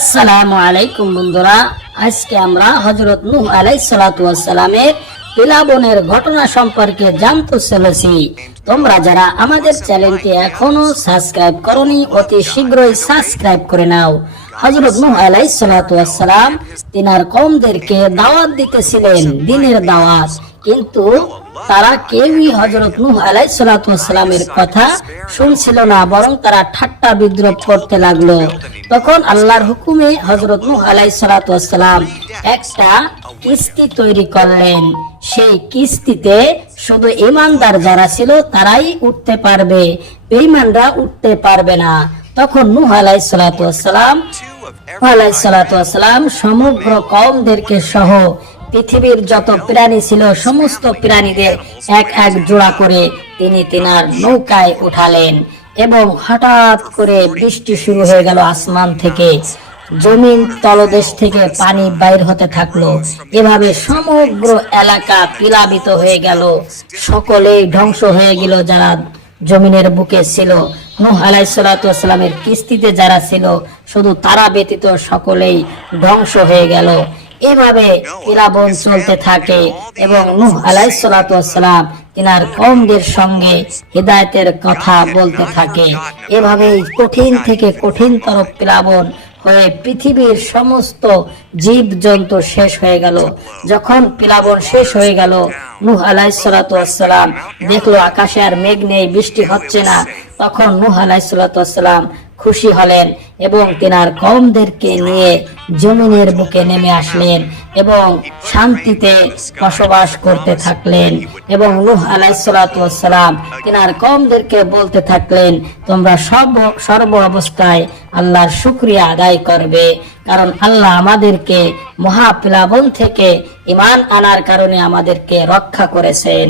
আসসালামু আলাইকুম বন্ধুরা, আজকে আমরা হযরত নূহ আলাইহিস সালাতু ওয়াস সালামের প্লাবনের ঘটনা সম্পর্কে জানতে চলেছি। তোমরা যারা আমাদের চ্যানেলটি এখনো সাবস্ক্রাইব করনি, অতি শীঘ্রই সাবস্ক্রাইব করে নাও। হযরত নূহ আলাইহিস সালাতু ওয়াস সালাম তিনার কওমদেরকে দাওয়াত দিতেছিলেন, দ্বীনের দাওয়াত, কিন্তু তারা কেউই হযরত নূহ আলাইহিস সালাতু ওয়াস সালামের কথা শুনছিল না, বরং তারা ঠাট্টা বিদ্রূপ করতে লাগলো। তখন আল্লাহর হুকুমে হযরত নূহ আলাইহিস সালাতু ওয়াস সালাম একটা কিস্তি তৈরি করলেন। সেই কিস্তিতে শুধু ঈমানদার যারা ছিল তারাই উঠতে পারবে, বেঈমানরা উঠতে পারবে না। তখন নূহ আলাইহিস সালাতু ওয়াস সালাম সমগ্র কওমদেরকে সহ পৃথিবীর যত প্রাণী ছিল সমস্ত প্রাণীদের এক এক জোড়া করে তিনি তিনার নৌকায় উঠালেন এবং হঠাৎ করে বৃষ্টি শুরু হয়ে গেল। আসমান থেকে, জমিন তলদেশ থেকে পানি বাইর হতে থাকলো। এভাবে সমগ্র এলাকা প্লাবিত হয়ে গেল, সকলেই ধ্বংস হয়ে গেল যারা জমিনের বুকে ছিল। নূহ আলাইহিস সালাতু ওয়াস সালামের কিস্তিতে যারা ছিল শুধু তারা ব্যতীত সকলেই ধ্বংস হয়ে গেল। এভাবে প্লাবন চলতে থাকে এবং নূহ আলাইহিস সালাতু ওয়াস সালাম তিনার কওমদের সঙ্গে হিদায়াতের কথা বলতে থাকে। এভাবেই কঠিন থেকে কঠিনতর প্লাবন হয়ে পৃথিবীর সমস্ত জীব জন্তু শেষ হয়ে গেল। যখন প্লাবন শেষ হয়ে গেল, নূহ আলাইহিস সালাতু ওয়াস সালাম দেখলো আকাশে আর মেঘ নেই, বৃষ্টি হচ্ছে না। তখন নূহ আলাইহিস সালাতু ওয়াস সালাম খুশি হলেন এবং তিনার কওমদেরকে নিয়ে জমিনের বুকে নেমে আসলেন এবং শান্তিতে বসবাস করতে থাকলেন। এবং নূহ আলাইহিস সালাতু ওয়াস সালাম তিনার কওমদেরকে বলতে থাকলেন, তোমরা সর্ব অবস্থায় আল্লাহর শুকরিয়া আদায় করবে, কারণ আল্লাহ আমাদেরকে মহাপ্লাবন থেকে ঈমান আনার কারণে আমাদেরকে রক্ষা করেছেন।